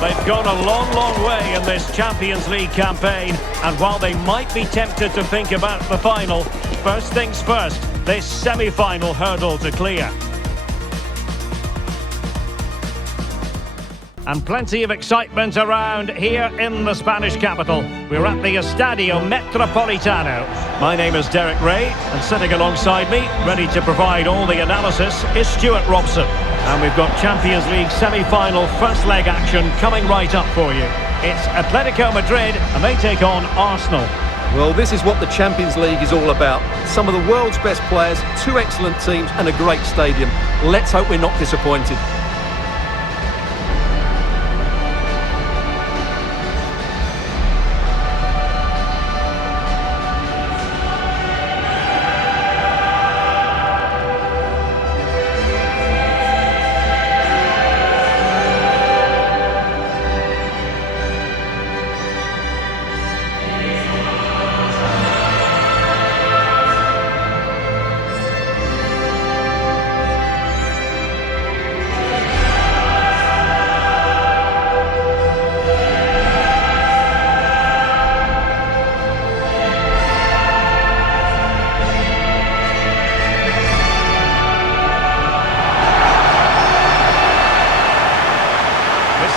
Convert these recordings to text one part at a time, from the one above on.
They've gone a long, long way in this Champions League campaign, and while they might be tempted to think about the final, first things first, this semi-final hurdle to clear. And plenty of excitement around here in the Spanish capital. We're at the Estadio Metropolitano. My name is Derek Ray, and sitting alongside me, ready to provide all the analysis, is Stuart Robson. And we've got Champions League semi-final first leg action coming right up for you. It's Atletico Madrid, and they take on Arsenal. Well, this is what the Champions League is all about. Some of the world's best players, two excellent teams, and a great stadium. Let's hope we're not disappointed.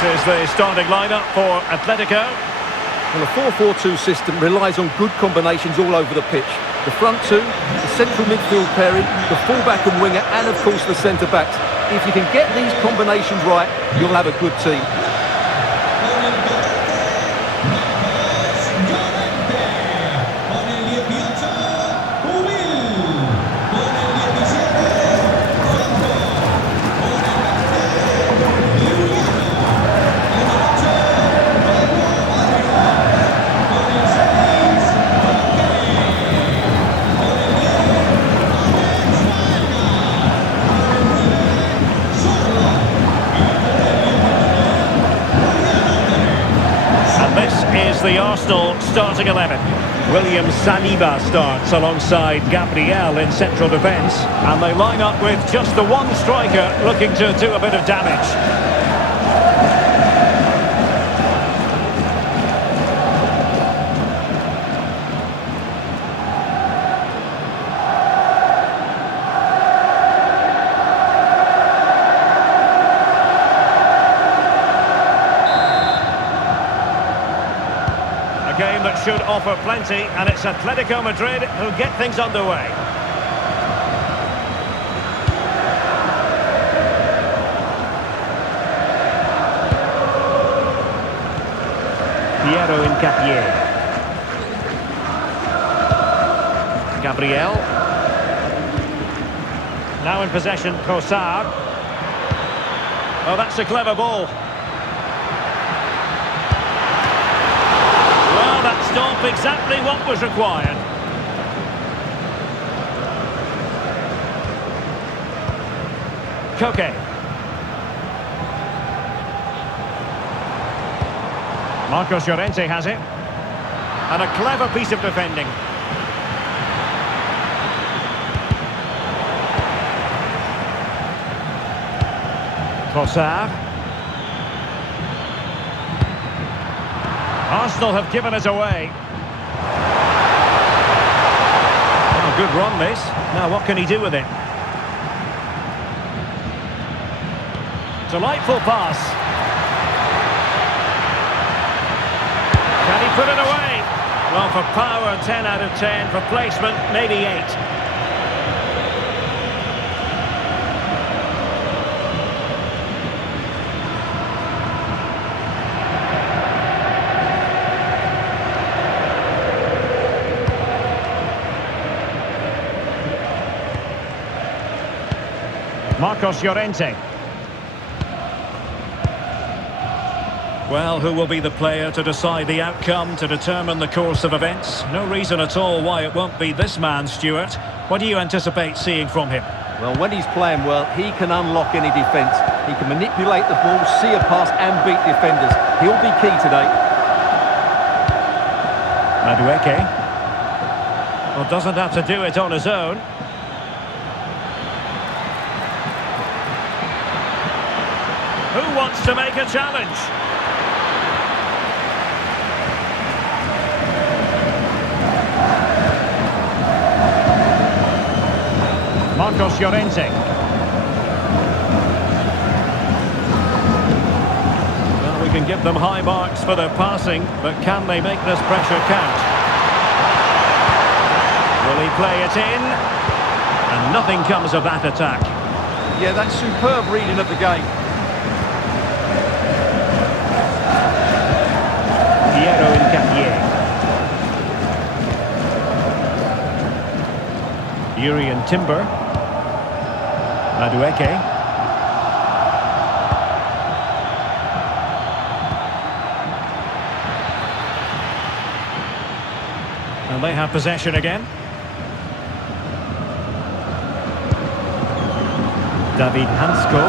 This is the starting lineup for Atletico. Well, the 4-4-2 system relies on good combinations all over the pitch. The front two, the central midfield pairing, the fullback and winger, and of course the centre-backs. If you can get these combinations right, you'll have a good team. The Arsenal starting 11. William Saliba starts alongside Gabriel in central defence, and they line up with just the one striker looking to do a bit of damage. Game that should offer plenty, and it's Atletico Madrid who get things underway. Piero Incapié. Gabriel. Now in possession, Kosar. Oh, that's a clever ball. That stop exactly what was required. Koke. Marcos Llorente has it. And a clever piece of defending. Kosar. Arsenal have given it away. Oh, good run this. Now what can he do with it? Delightful pass. Can he put it away? Well, for power, 10 out of 10. For placement, maybe 8. Marcos Llorente. Well, who will be the player to decide the outcome, to determine the course of events? No reason at all why it won't be this man, Stuart. What do you anticipate seeing from him? Well, when he's playing well, he can unlock any defence. He can manipulate the ball, see a pass and beat defenders. He'll be key today. Madueke. Well, doesn't have to do it on his own. Who wants to make a challenge? Marcos Llorente. Well, we can give them high marks for their passing, but can they make this pressure count? Will he play it in? And nothing comes of that attack. Yeah, that's superb reading of the game. Piero Incapié. Urian Timber. Madueke. And they have possession again. David Hansko.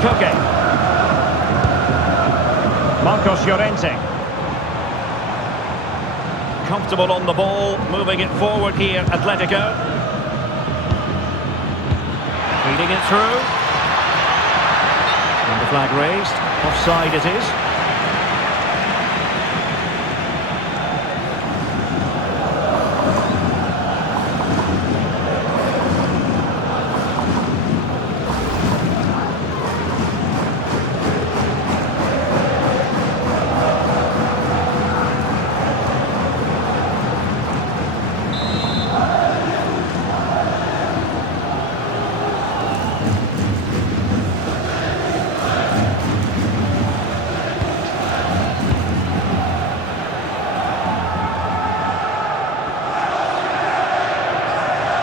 Koke. Marcos Llorente. Comfortable on the ball, moving it forward here, Atletico. Feeding it through. And the flag raised. Offside it is.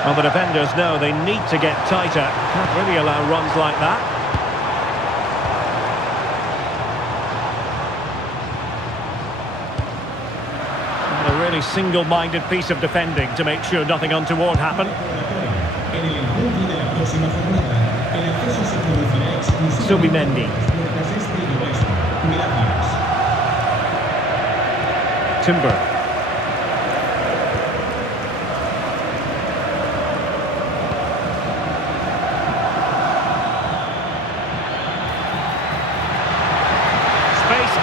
Well, the defenders know they need to get tighter. Can't really allow runs like that. And a really single-minded piece of defending to make sure nothing untoward happened. Subimendi. Timber.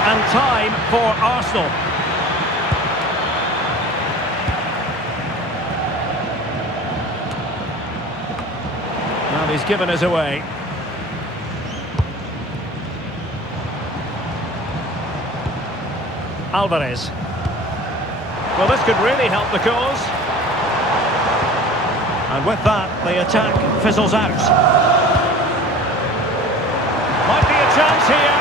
And time for Arsenal. And he's given us away. Alvarez. Well, this could really help the cause. And with that, the attack fizzles out. Might be a chance here.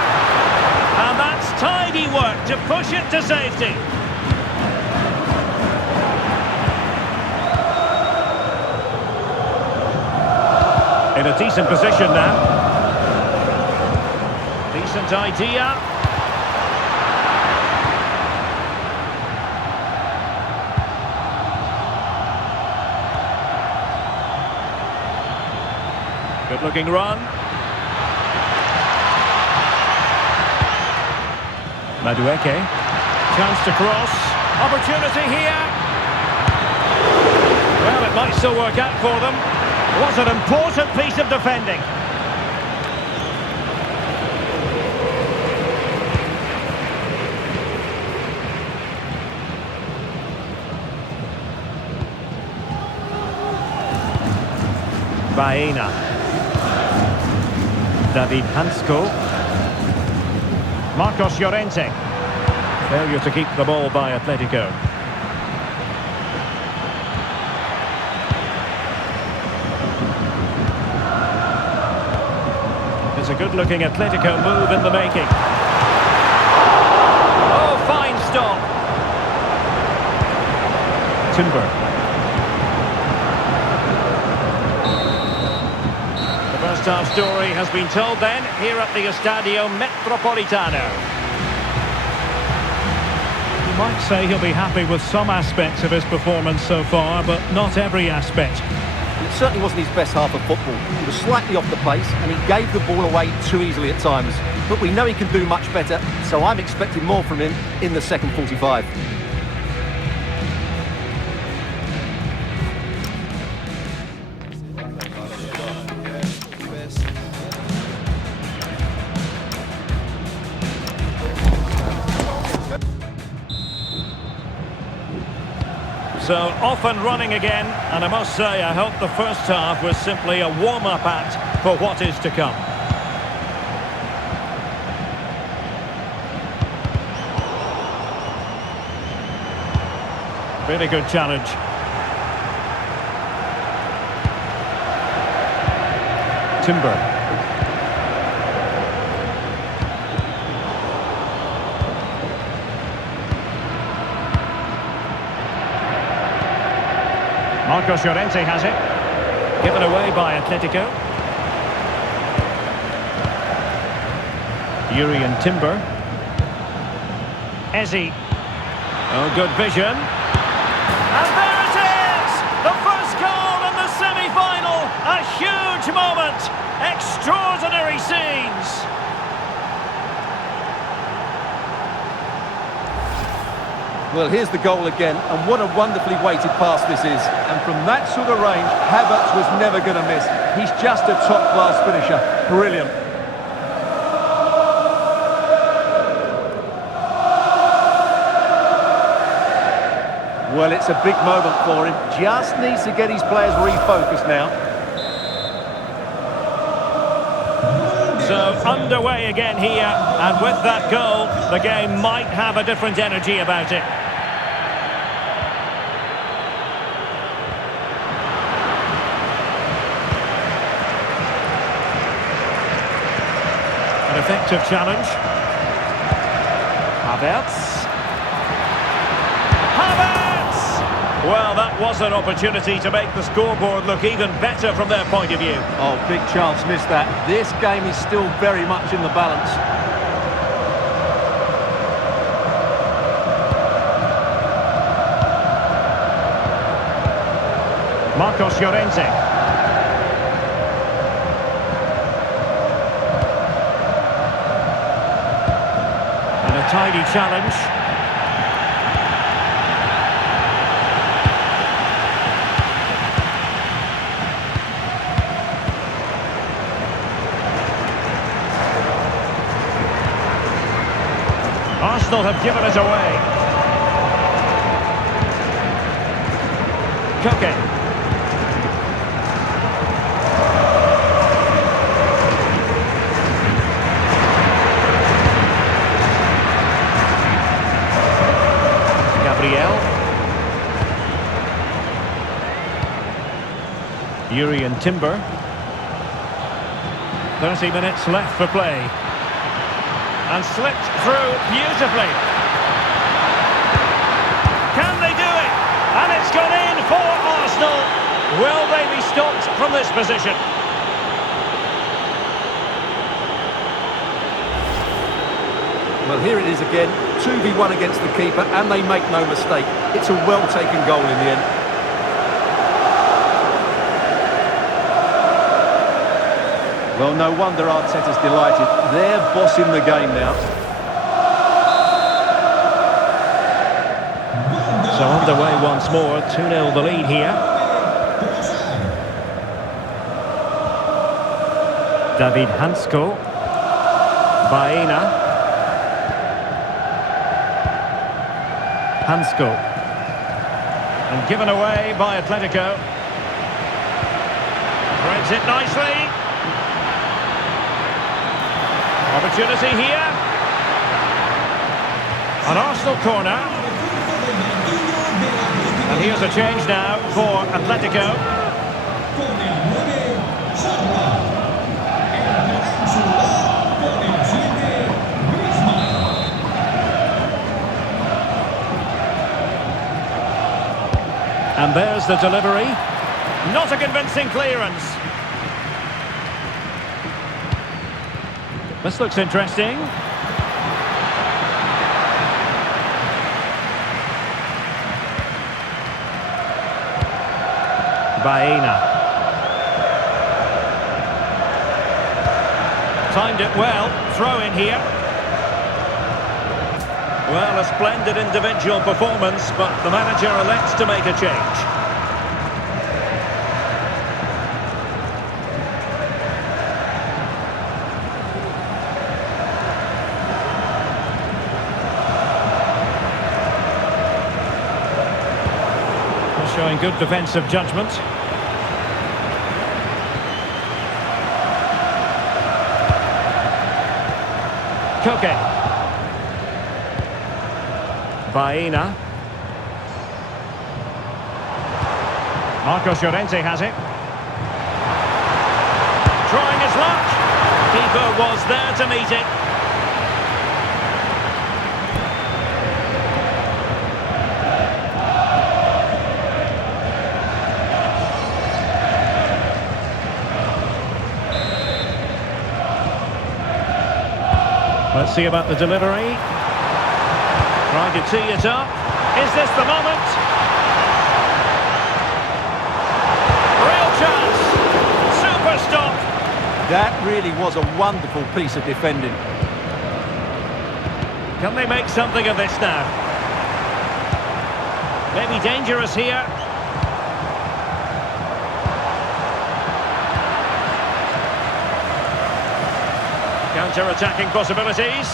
And that's tidy work to push it to safety. In a decent position now. Decent idea. Good looking run. Madueke, chance to cross, opportunity here. Well, it might still work out for them. Was an important piece of defending. Baena. David Hansko. Marcos Llorente. Failure to keep the ball by Atletico. It's a good-looking Atletico move in the making. Oh, fine stop. Timber. The first half story has been told then, here at the Estadio Metropolitano. You might say he'll be happy with some aspects of his performance so far, but not every aspect. It certainly wasn't his best half of football. He was slightly off the pace and he gave the ball away too easily at times. But we know he can do much better, so I'm expecting more from him in the second 45. So off and running again, and I must say I hope the first half was simply a warm-up act for what is to come. Really good challenge. Timber. Marcos Llorente has it. Given away by Atletico. Yuri and Timber. Ezzy. Oh, good vision. And there it is! The first goal in the semi-final. A huge moment. Extraordinary scenes. Well, here's the goal again, and what a wonderfully weighted pass this is. And from that sort of range, Havertz was never going to miss. He's just a top-class finisher. Brilliant. Well, it's a big moment for him. Just needs to get his players refocused now. So underway again here, and with that goal, the game might have a different energy about it. An effective challenge. Havertz. Well, that was an opportunity to make the scoreboard look even better from their point of view. Oh, big chance, missed that. This game is still very much in the balance. Marcos Llorente. And a tidy challenge. Arsenal have given it away. Koke. Gabriel. Yuri and Timber. 30 minutes left for play. And slipped through beautifully. Can they do it? And it's gone in for Arsenal. Will they be stopped from this position? Well, here it is again. 2v1 against the keeper, and they make no mistake. It's a well-taken goal in the end. Well, no wonder Arteta's delighted. They're bossing the game now. So underway once more, 2-0 the lead here. David Hansko. Baena. Hansko. And given away by Atletico. Threads it nicely. Opportunity here. An Arsenal corner. And here's a change now for Atletico. And there's the delivery. Not a convincing clearance. This looks interesting. Baena. Timed it well. Throw in here. Well, a splendid individual performance, but the manager elects to make a change. Showing good defensive judgment. Koke. Baena. Marcos Llorente has it. Trying his luck. Keeper was there to meet it. Let's see about the delivery. Trying to tee it up. Is this the moment? Real chance. Super stop. That really was a wonderful piece of defending. Can they make something of this now? Maybe dangerous here. Counter-attacking possibilities.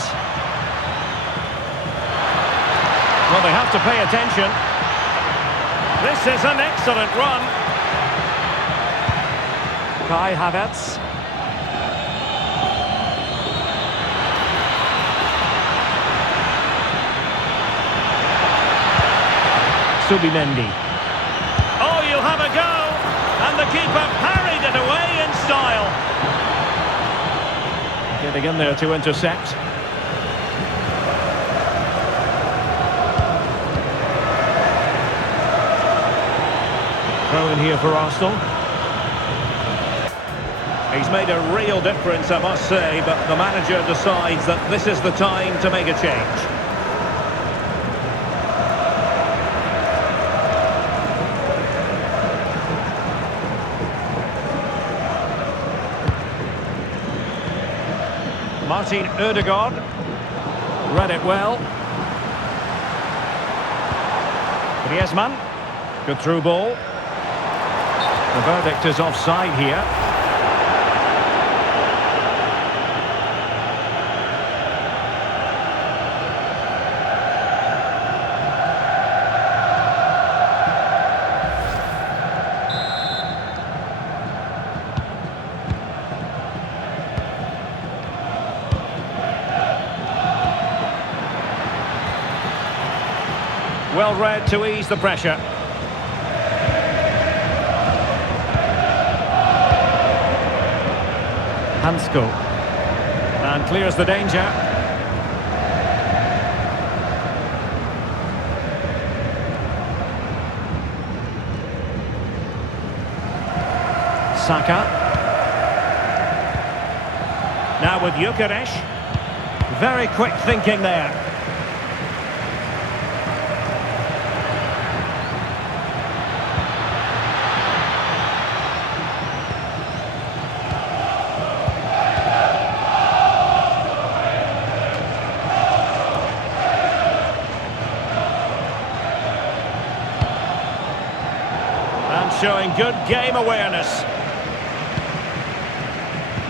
Well, they have to pay attention. This is an excellent run. Kai Havertz. Subimendi. Oh, you'll have a go. And the keeper parried it away in style. Getting in there to intercept. Throw in here for Arsenal. He's made a real difference, I must say, but the manager decides that this is the time to make a change. Martin Ødegaard read it well. Griezmann, good through ball. The verdict is offside here. Well read to ease the pressure. Hansko. And clears the danger. Saka. Now with Gyökeres. Very quick thinking there. Showing good game awareness.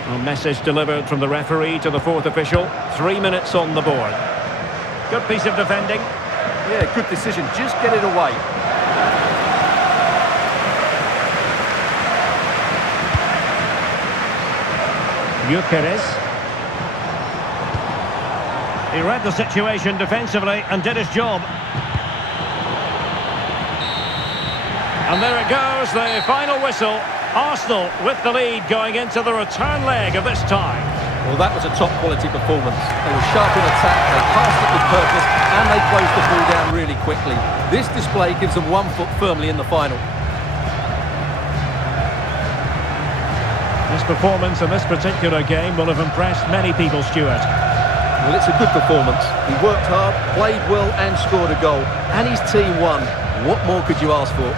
A message delivered from the referee to the fourth official. 3 minutes on the board. Good piece of defending. Yeah, good decision. Just get it away. Gyökeres. He read the situation defensively and did his job. And there it goes, the final whistle. Arsenal with the lead going into the return leg of this tie. Well, that was a top-quality performance. They were sharp in attack, they passed it with purpose, and they closed the ball down really quickly. This display gives them 1 foot firmly in the final. This performance in this particular game will have impressed many people, Stuart. Well, it's a good performance. He worked hard, played well, and scored a goal. And his team won. What more could you ask for?